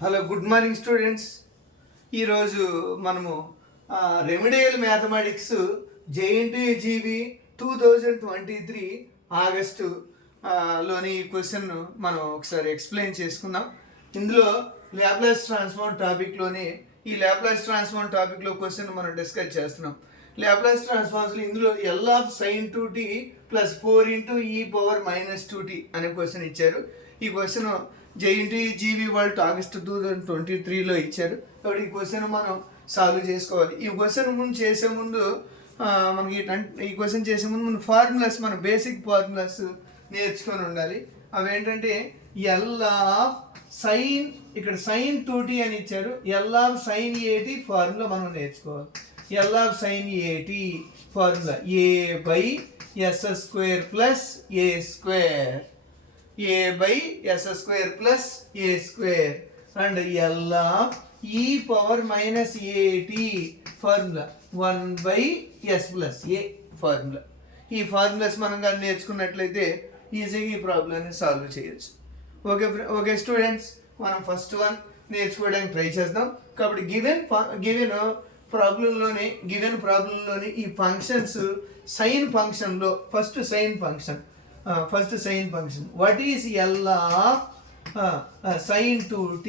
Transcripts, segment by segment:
Hello, good morning students. ఈరోజు మనము remedial mathematics జేఎన్టీజీబీ 2023 August లోని ఈ క్వశ్చన్ మనం ఒకసారి ఎక్స్ప్లెయిన్ చేసుకుందాం. ఇందులో లాప్లాస్ ట్రాన్స్ఫార్మ్ టాపిక్లోని ఈ లాప్లాస్ ట్రాన్స్ఫార్మ్ టాపిక్లో క్వశ్చన్ మనం డిస్కస్ చేస్తున్నాం. లాప్లాస్ ట్రాన్స్ఫార్మ్స్లో ఇందులో L of sin 2t + 4 × e power -2t అనే క్వశ్చన్ ఇచ్చారు. ఈ క్వశ్చన్ జేఎన్టీజీబీ వాళ్ళు ఆగస్టు 2023లో ఇచ్చారు. కాబట్టి ఈ క్వశ్చన్ మనం సాల్వ్ చేసుకోవాలి. ఈ క్వశ్చన్ చేసే ముందు మనకి ఈ క్వశ్చన్ చేసే ముందు మన ఫార్ములాస్, మన బేసిక్ ఫార్ములాస్ నేర్చుకొని ఉండాలి. అవి ఏంటంటే L of sin, ఇక్కడ sin 2t అని ఇచ్చారు. L of sin 8 ఫార్ములా మనం నేర్చుకోవాలి. L of sin 8 formula a/s² + a², a/s² + a² and L of e power -at formula 1/s + a formula. ఈ ఫార్ములాస్ మనం కానీ నేర్చుకున్నట్లయితే ఈజీగా ఈ ప్రాబ్లమ్ని సాల్వ్ చేయొచ్చు. ఓకే స్టూడెంట్స్, మనం ఫస్ట్ వన్ నేర్చుకోవడానికి ట్రై చేద్దాం. కాబట్టి గివెన్ ప్రాబ్లంలోని ఈ ఫంక్షన్స్ సైన్ ఫంక్షన్లో first sine function what is L of sin 2t?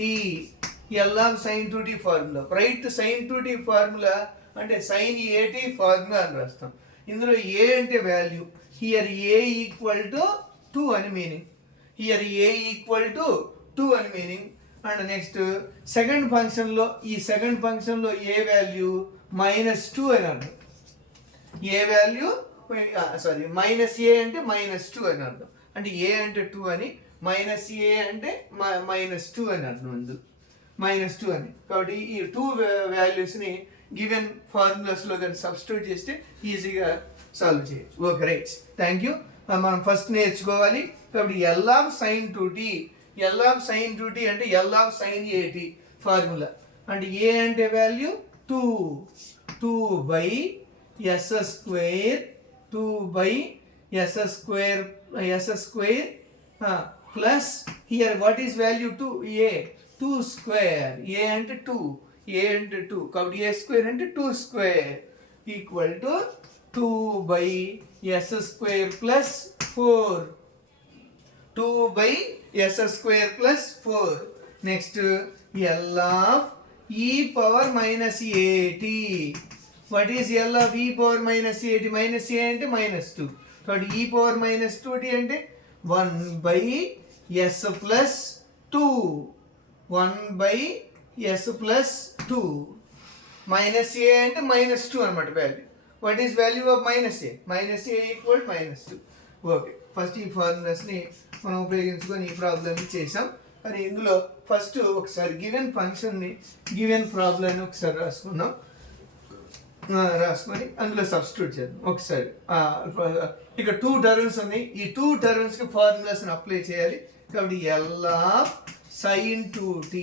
L of sin 2t formula, right sin 2t formula అంటే sin 8 ఫార్ములా అని రాస్తాం. ఇందులో a అంటే వాల్యూ, హియర్ a = 2 అని మీనింగ్, అండ్ నెక్స్ట్ సెకండ్ ఫంక్షన్లో ఏ value -2 అని అర్థం. ఏ వాల్యూ -a అంటే -2 అని అర్థం. అంటే a అంటే 2 అని, -a అంటే -2 అని అర్థం. -2 అని. కాబట్టి ఈ 2 వాల్యూస్ని గివెన్ ఫార్ములాస్లో కానీ సబ్స్టిట్యూట్ చేస్తే ఈజీగా సాల్వ్ చేయొచ్చు. Okay right, thank you. మనం ఫస్ట్ నేర్చుకోవాలి. కాబట్టి L of sin 2t అంటే L of sin 8 ఫార్ములా. అంటే a అంటే value 2/s² plus here what is value 2 a అంటే 2 కాబట్టి a² అంటే 2² equal to 2/s² + 4. 2/s² + 4. Next L of e power -at. What is L of e power -at? -a అంటే -2. కాబట్టి e power -2t అంటే 1/s + 2. 1/s + 2. -a అంటే -2 అనమాట value. What is value of -a? -a = -2. Okay, first ఈ ఫార్ములాస్ని మనం ఉపయోగించుకొని ఈ ప్రాబ్లమ్ని చేసాం. కానీ ఇందులో ఫస్ట్ ఒకసారి గివెన్ ప్రాబ్లమ్ని ఒకసారి రాసుకొని అందులో సబ్స్టిట్యూట్ చేద్దాం. ఒకసారి ఇక్కడ 2 టర్మ్స్ ఉన్నాయి. ఈ 2 టర్మ్స్కి ఫార్ములాస్ని అప్లై చేయాలి. కాబట్టి L of sin 2t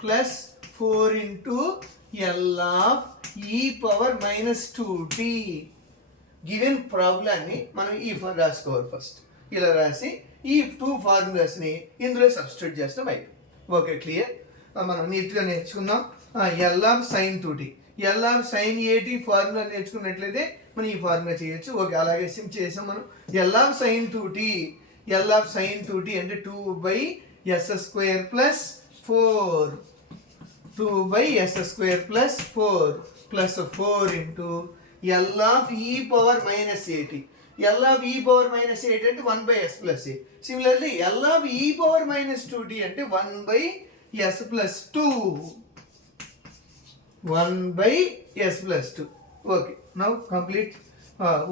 + 4 × L of e power -2t. Given ప్రాబ్లాన్ని మనం రాసుకోవాలి. ఫస్ట్ ఇలా రాసి ఈ 2 ఫార్ములాస్ని ఇందులో సబ్స్టిట్యూట్ చేస్తాం. అయిపోయి ఓకే, క్లియర్. మనం నీట్గా నేర్చుకుందాం. L of sin 2t, L of sin 8 formula నేర్చుకున్నట్లయితే మనం ఈ ఫార్ములా చేయొచ్చు. ఓకే, అలాగే చేసాం మనం. L of sin 2t అంటే 2/s² + 4. 2/s² + 4 plus 4 × L of e power -at. L of e power -8 అంటే 1/s + a. Similarly L of e power -2t అంటే 1/s + 2. 1/s + 2. Okay, now complete.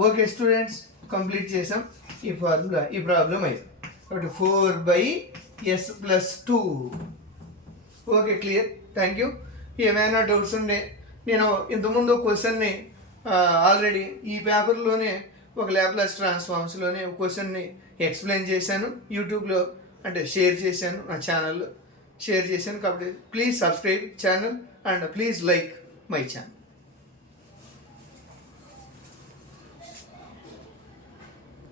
Okay students, complete చేసాం ఈ formula, ఈ problem అయితే. కాబట్టి 4/s + 2. Okay, clear, thank you. ఏమైనా doubts ఉండే, నేను ఇంతకుముందు క్వశ్చన్ని ఆల్రెడీ ఈ పేపర్లోనే ఒక లాప్లాస్ ట్రాన్స్ఫార్మ్స్లోనే ఒక క్వశ్చన్ని ఎక్స్ప్లెయిన్ చేశాను. యూట్యూబ్లో అంటే షేర్ చేశాను, నా ఛానల్లో షేర్ చేశాను. కాబట్టి please subscribe channel and please like my channel.